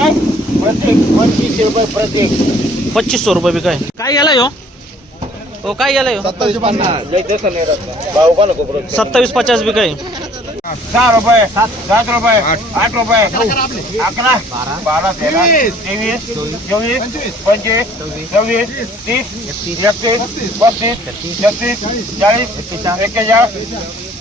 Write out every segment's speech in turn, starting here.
काय? प्रत्येक पंचवीसशे रुपये प्रत्येक. पच्चीस सौ रुपये बिकाय काय? गेला हो हो काय गेला हो सत्तावीस पन्नास. लय तसं नाही राहत भाऊ का नको परत सत्तावीस पचास बिकाय सहा रुपये सात. रुपये आठ. रुपये. अकरा. बारा. तेरा. तेवीस. चोवीस. पंचवीस. चोवीस. तीस. एकतीस. पस्तीस. छत्तीस चाळीस. एक्केचाळीस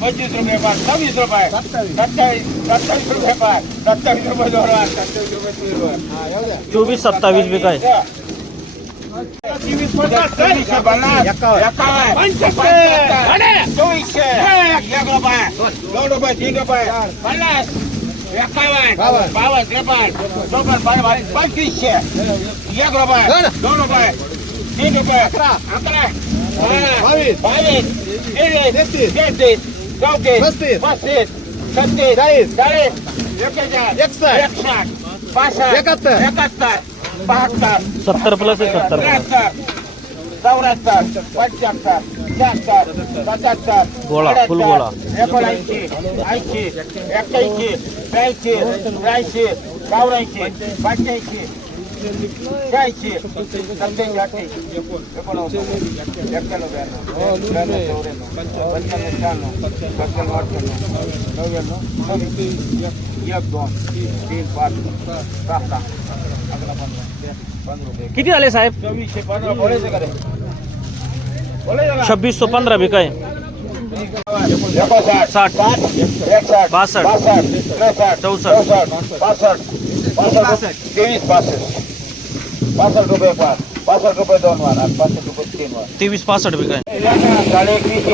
चाळीस पंचवीस पंचवीस रुपये। पाच सव्वीस रुपये सत्तावीस सत्तावीस रुपये पाच सत्तावीस रुपये दोन सत्तावीस रुपये। तीन रुपये। चोवीस सत्तावीस बिकाय चोवीसशे पन्नास एकावन्न पंच्याहत्तर चोवीसशे एक रुपये दोन रुपये तीन रुपये पन्नास एकावन्न बावन्न त्रेपन्न चौपन्न पंचावन्न पंचवीसशे एक रुपये दोन रुपये तीन रुपये अकरा अकरा बावीस बावीस तेवीस तेहतीस चौतीस पस्तीस छत्तीस. चाळीस. चाळीस. एक्केचाळीस एकसष्ट. पासष्ट. एकाहत्तर. एकाहत्तर. बहात्तर. सत्तर प्लस आहे सत्तर. त्र्याहत्तर. चौऱ्याहत्तर. पंच्याहत्तर. शहात्तर. सत्याहत्तर. गोळा, फुल गोळा. एकोणऐंशी. ऐंशी. एक्क्याऐंशी. ब्याऐंशी. त्र्याऐंशी. चौऱ्याऐंशी. पंच्याऐंशी. किती झाले साहेब छब्बीस सौ पंधरा बिकाय एकोणसाठ साठ. बासष्ट. चौसष्ट. पासष्ट तेवीस पासष्ट पासष्ट रुपये पाच. पासष्ट रुपये दोन वार आणि पासष्ट रुपये तीन वार. तेवीस पासष्ट बिकाय साडे एकवीसशे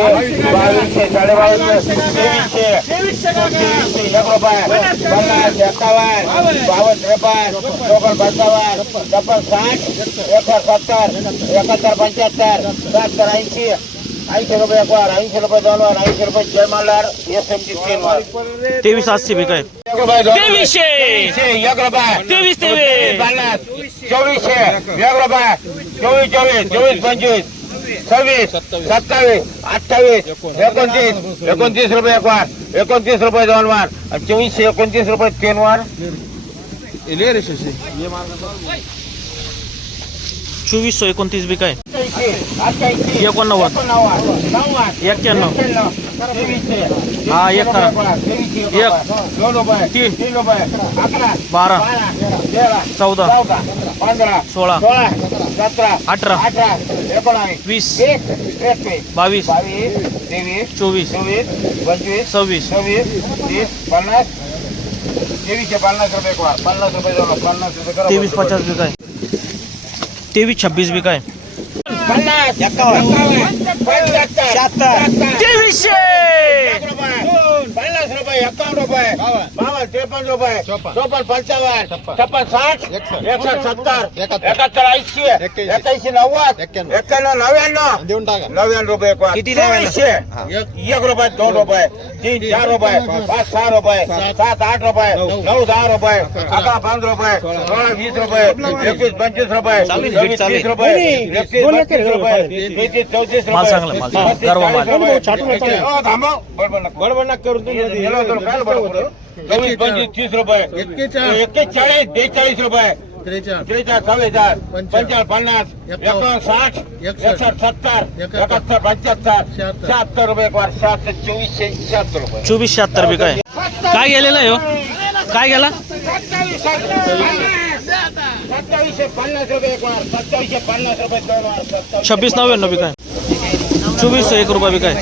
बावीसशे साडे बावीसशे तेवीसशे. तेवीसशे एक रुपये पन्नास एकावन्न बावन्न त्रेपन्न चौपन्न पंचावन्न छप्पन साठ सत्तर एकाहत्तर पंच्याहत्तर सत्तर ऐंशी ऐंशी रुपये एक वार ऐंशी रुपये दोन वार ऐंशी रुपये जय एस एम ची तीन वार. तेवीस आठशे बिकाय एक रुपये दोन रुपये. तेवीसशे. तेवीसशे, एक रुपये तेवीस, तेवीस. पन्नास चोवीसशे एक रुपये चोवीस चोवीस चोवीस पंचवीस सव्वीस सत्तावीस अठ्ठावीस एकोणतीस एकोणतीस रुपये एक वार एकोणतीस रुपये दोन वार आणि चोवीसशे एकोणतीस रुपये तीन वार चोवीस सौ एकोणतीस बिकाय अठ्ठ्याऐंशी. एकोणनव्वद. नव्वद एक्क्याण्णव. तेवीसशे हा, एक करा. तेवीसशे एक. दोन रुपये. तीन. तीन रुपये. अकरा. बारा. बारा. तेरा. चौदा. चौदा. पंधरा. सोळा. सोळा. सतरा. अठरा. अठरा. एकोणावीस. वीस. वीस एकवीस. बावीस. बावीस. तेवीस चोवीस. चोवीस. पंचवीस. सव्वीस. सव्वीस. तीस. पन्नास. तेवीसशे पन्नास रुपये एक वार. पन्नास रुपये झालं पन्नास रुपये करा. तेवीस पचास बिकाय तेवीस छब्बीस भी का है शहात्तर तेवीसशे एक रुपये पन्नास रुपये एकावन्न रुपये बावन्न त्रेपन्न रुपये चोपन्न पंचावन्न छप्पन साठ एकसष्ट सत्तर एकाहत्तर ऐंशी एक्याऐंशी नव्वद एक्क्याण्णव नव्याण्णव देऊन टाका नव्याण्णव रुपये एक वार. किती नव्याण्णव? चोवीसशे एक रुपये दोन रुपये तीन चार रुपये पाच सहा रुपये सात आठ रुपये नऊ दहा रुपये अकरा पाच रुपये सोळा वीस रुपये एकवीस पंचवीस रुपये चालू आहे, चोवीस. हो, पंचवीस तीस रुपये एक्केचाळीस. बेचाळीस रुपये त्रेचाळीस पन्नास। एकावन्न. एकावन्न साठ। सत्तर। एकाहत्तर. एकाहत्तर पंच्याहत्तर। शहात्तर. शहात्तर रुपये एक वार शहात्तर चोवीसशे शहात्तर रुपये चोवीस शहात्तर बिकाय काय? गेलेलं आहे काय गेला? सत्तावीसशे पन्नास रुपये एक वार सत्तावीसशे पन्नास रुपये दोन वार सत्तावीसशे छब्बीस नव्याण्णव बिकाय चोवीस सौ एक रुपया बिकाय